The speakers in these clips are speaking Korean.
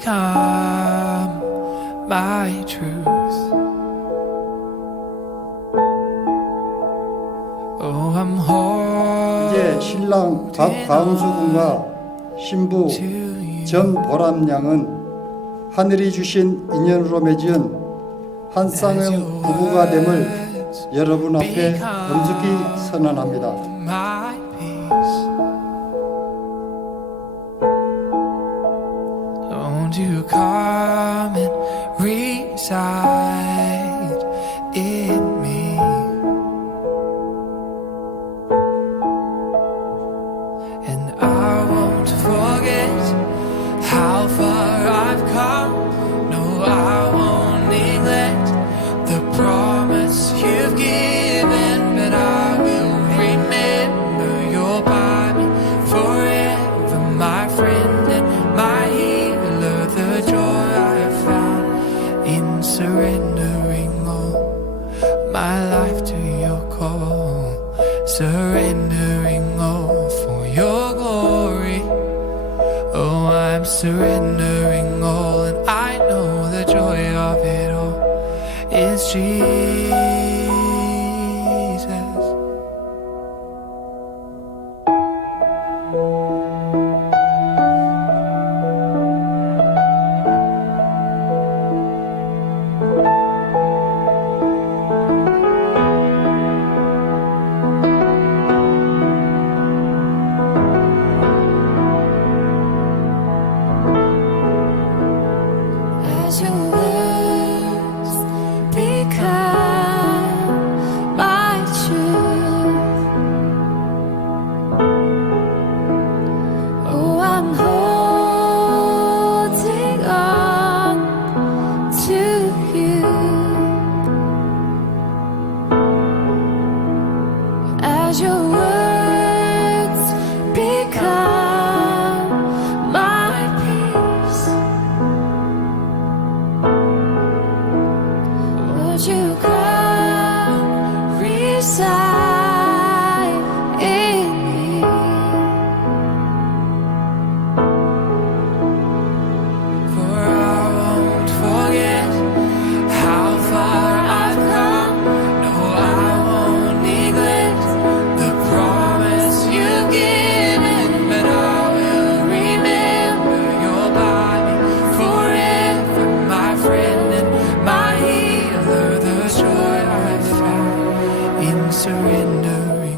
become my truth. Oh, I'm 이제 신랑 박광수 군과 신부. 전보람 양은 하늘이 주신 인연으로 맺은 한 쌍의 부부가 됨을 여러분 앞에 엄숙히 선언합니다. Come and surrendering all, and I know the joy of it all is Jesus.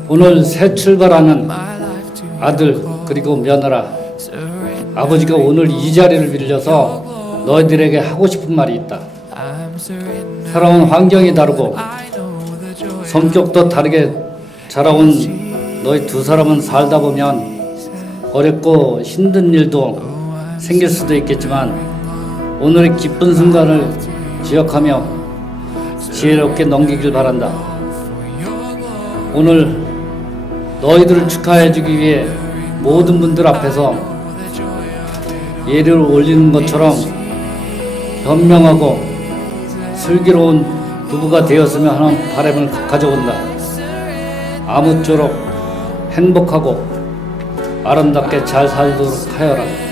오늘 새 출발하는 아들. 그리고 며느라. 아버지가 오늘 이 자리를 빌려서 너희들에게 하고 싶은 말이 있다. 살아온 환경이 다르고 성격도 다르게 자라온 너희 두 사람은 살다 보면 어렵고 힘든 일도 생길 수도 있겠지만 오늘의 기쁜 순간을 기억하며 지혜롭게 넘기길 바란다. 오늘 너희들을 축하해 주기 위해 모든 분들 앞에서 예를 올리는 것처럼 현명하고 슬기로운 부부가 되었으면 하는 바람을 가져온다. 아무쪼록 행복하고 아름답게 잘 살도록 하여라.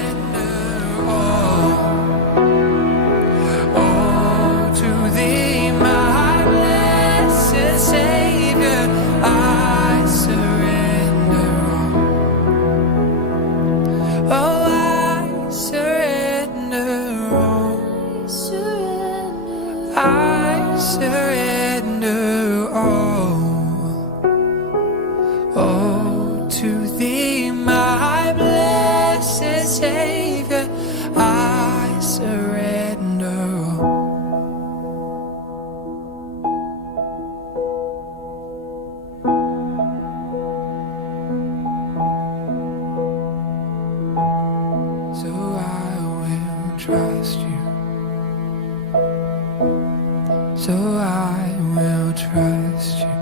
So I will trust you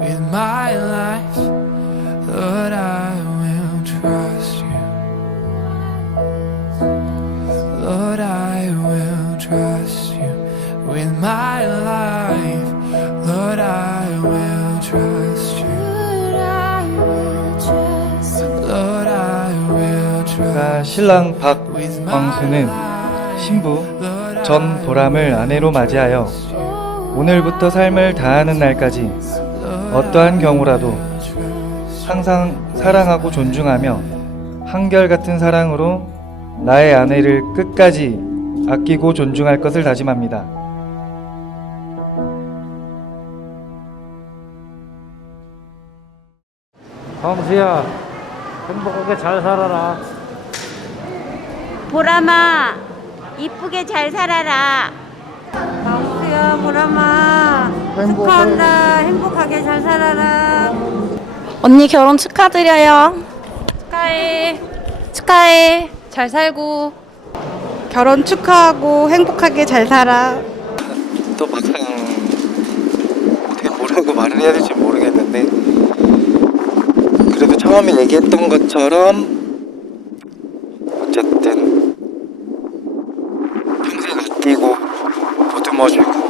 with my life. Lord, I will trust you. Lord, I will trust you with my life. Lord, I will trust you. Lord, I will trust you. Lord, I will trust 그러나 신랑 박광수는 신부 전 보람을 아내로 맞이하여 오늘부터 삶을 다하는 날까지 어떠한 경우라도 항상 사랑하고 존중하며 한결같은 사랑으로 나의 아내를 끝까지 아끼고 존중할 것을 다짐합니다. 광수야 행복하게 잘 살아라. 보람아 이쁘게 잘 살아라 광수야 보람아 축하한다 행복하게 잘 살아라 언니 결혼 축하드려요. 축하해. 축하해. 잘 살고. 결혼 축하하고 행복하게 잘 살아. 또 막상 어떻게 뭐라고 말을 해야 될지 모르겠는데 그래도 처음에 얘기했던 것처럼 어